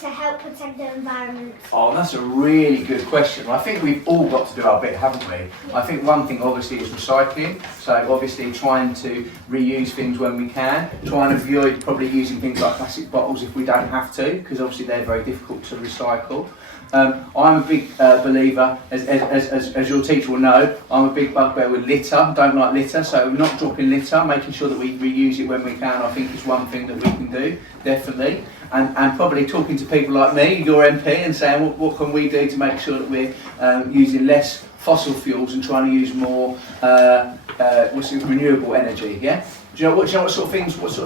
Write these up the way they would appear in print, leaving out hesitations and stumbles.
to help protect the environment? Oh, that's a really good question. I think we've all got to do our bit, haven't we? I think one thing obviously is recycling. So obviously trying to reuse things when we can. Trying to avoid probably using things like plastic bottles if we don't have to, because obviously they're very difficult to recycle. I'm a big believer, as your teacher will know, I'm a big bugbear with litter, don't like litter, so not dropping litter, making sure that we reuse it when we can, I think is one thing that we can do, definitely. And probably talking to people like me, your MP, and saying what can we do to make sure that we're using less fossil fuels and trying to use more renewable energy, yeah? Do you know what sort of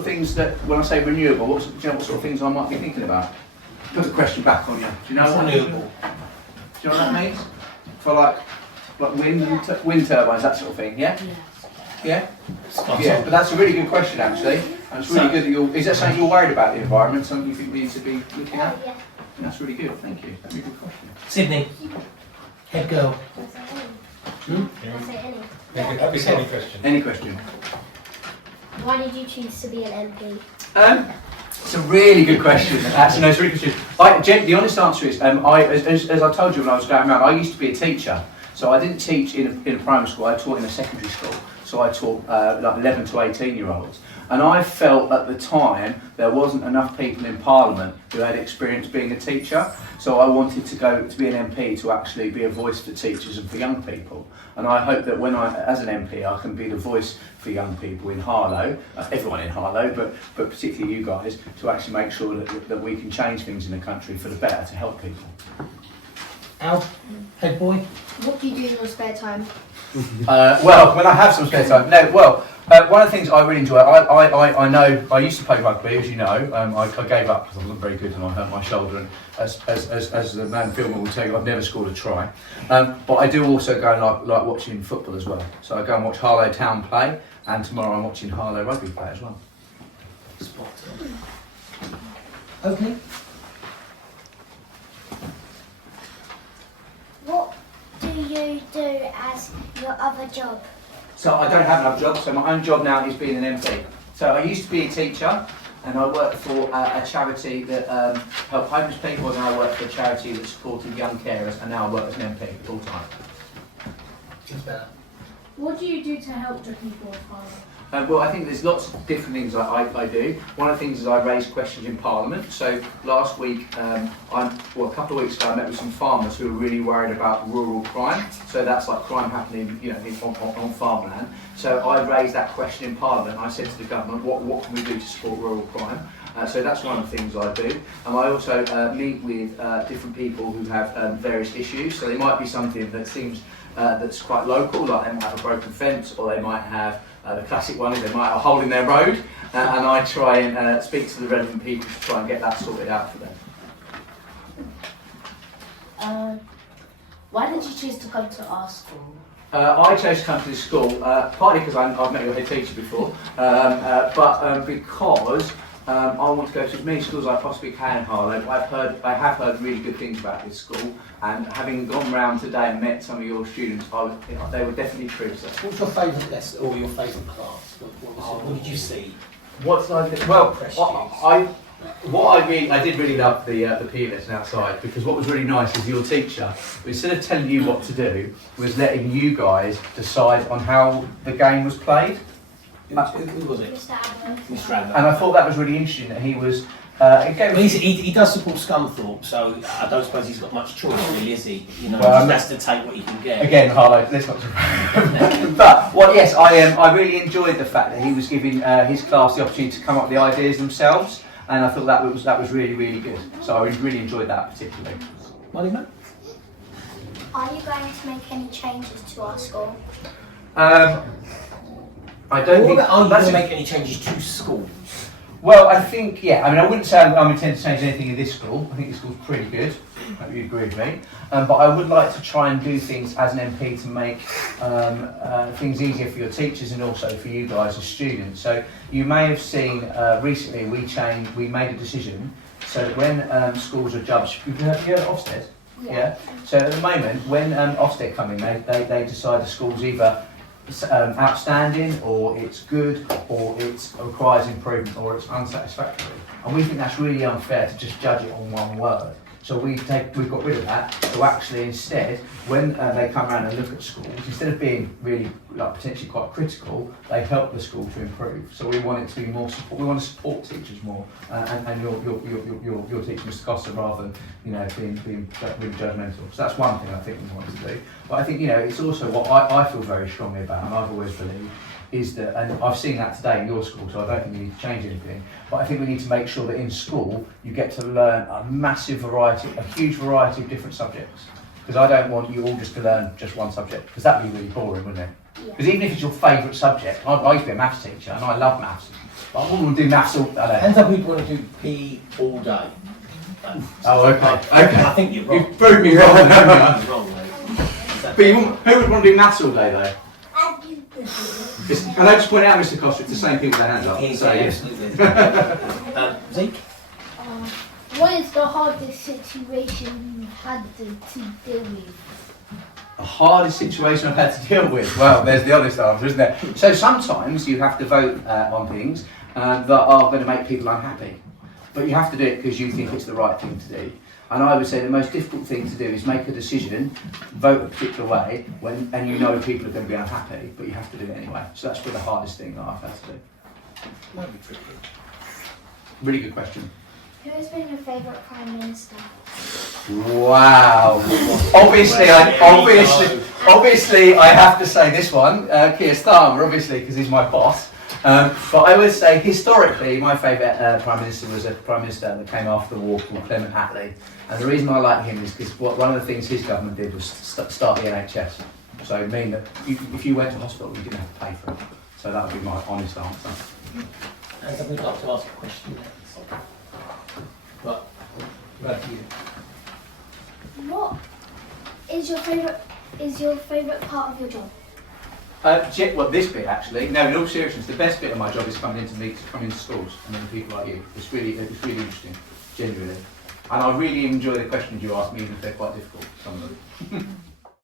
things that, when I say renewable, do you know what sort of things I might be thinking about? Put the question back on you. Do you know what renewable? Do you know what that means? For like wind turbines, that sort of thing, yeah? Yeah? Yeah, but that's a really good question actually. And it's really good that is that something you're worried about, the environment, something you think we need to be looking at? Yeah. That's really good, thank you. That's a good question. Sydney, head girl. Can I say any? Any question. Any question? Why did you choose to be an MP? It's a really good question. Actually, no, it's a really good question. The honest answer is, as I told you when I was going around, I used to be a teacher. So I didn't teach in a primary school, I taught in a secondary school. So I taught like 11 to 18-year-olds. And I felt at the time there wasn't enough people in Parliament who had experience being a teacher. So I wanted to go to be an MP to actually be a voice for teachers and for young people. And I hope that as an MP, I can be the voice for young people in Harlow, everyone in Harlow, but particularly you guys, to actually make sure that we can change things in the country for the better to help people. Al, head boy. What do you do in your spare time? Well, when I have some spare time. One of the things I really enjoy, I know, I used to play rugby, as you know. I gave up because I wasn't very good and I hurt my shoulder. And as the man filmer will tell you, I've never scored a try. But I do also go and like watching football as well. So I go and watch Harlow Town play, and tomorrow I'm watching Harlow Rugby play as well. Spot on. Okay. What do you do as your other job? So I don't have another job, so my own job now is being an MP. So I used to be a teacher, and I worked for a charity that helped homeless people, and I worked for a charity that supported young carers, and now I work as an MP full time. That's better. What do you do to help the people of Harlow? Well, I think there's lots of different things I do. One of the things is I raise questions in Parliament. So last week, a couple of weeks ago, I met with some farmers who are really worried about rural crime. So that's like crime happening, on farmland. So I raised that question in Parliament. I said to the government, what can we do to support rural crime? So that's one of the things I do. And I also meet with different people who have various issues. So they might be something that seems that's quite local, like they might have a broken fence, or they might have the classic one is they might have a hole in their road, and I try and speak to the relevant people to try and get that sorted out for them. Why did you choose to come to our school? I chose to come to this school partly because I've met your head teacher before, but because I want to go to as many schools as I possibly can in Harlow. I have heard really good things about this school, and having gone round today and met some of your students, they were definitely true. So. What was your favourite lesson or your favourite class? What did you see? What's like? Well, I did really love the PE lesson outside, because what was really nice is your teacher, instead of telling you what to do, was letting you guys decide on how the game was played. Who was it? Mr. Adler. And I thought that was really interesting that he was. He does support Scunthorpe, so I don't suppose he's got much choice, really, is he? He has to take what he can get. Again, Harlow, let's not. But yes, I really enjoyed the fact that he was giving his class the opportunity to come up with the ideas themselves, and I thought that was really, really good. So I really enjoyed that particularly. Moneyman? Are you going to make any changes to our school? Are you going to make any changes to schools? Well, I think, I wouldn't say I'm intending to change anything in this school. I think this school's pretty good. I hope you agree with me. But I would like to try and do things as an MP to make things easier for your teachers and also for you guys as students. So you may have seen recently we made a decision so that when schools are judged, you heard of Ofsted? Yeah. So at the moment, when Ofsted come in, they decide the schools either outstanding, or it's good, or it requires improvement, or it's unsatisfactory. And we think that's really unfair to just judge it on one word. So we've got rid of that. So actually, instead, when they come around and look at schools, instead of being really potentially quite critical, they help the school to improve. So we want it to be more support. We want to support teachers more, and your teacher, Mr. Costa, rather than being really judgmental. So that's one thing I think we want to do. But I think it's also what I feel very strongly about, and I've always believed, is that, and I've seen that today in your school, so I don't think you need to change anything, but I think we need to make sure that in school you get to learn a huge variety of different subjects. Because I don't want you all just to learn just one subject, because that would be really boring, wouldn't it? Because even if it's your favourite subject, I used to be a maths teacher and I love maths, but I wouldn't want to do maths all day. Depends how people want to do PE all day. Oh, okay. I think you're wrong. You've proved me wrong, haven't You're wrong, you? mate. But who would want to do maths all day, though? Can I just point out, Mr. Costa, it's the same people with their hands up. So, yes. Zeke? What is the hardest situation you had to deal with? The hardest situation I've had to deal with? Well, there's the honest answer, isn't there? So sometimes you have to vote on things that are going to make people unhappy. But you have to do it because you think it's the right thing to do. And I would say the most difficult thing to do is make a decision, vote a particular way, and you know people are going to be unhappy, but you have to do it anyway. So that's been the hardest thing that I've had to do. Might be tricky. Really good question. Who has been your favourite Prime Minister? Wow. Obviously, I have to say this one, Keir Starmer, obviously, because he's my boss. But I would say historically, my favourite Prime Minister was a Prime Minister that came after the war called Clement Attlee. And the reason I like him is because one of the things his government did was start the NHS. So it mean that if you went to hospital, you didn't have to pay for it. So that would be my honest answer. And I would like to ask a question. Right. Right to you. What is your favourite part of your job? Well, this bit actually. No, in all seriousness, the best bit of my job is coming into schools and then people like you. It's really interesting, genuinely. And I really enjoy the questions you ask me, even if they're quite difficult, some of them.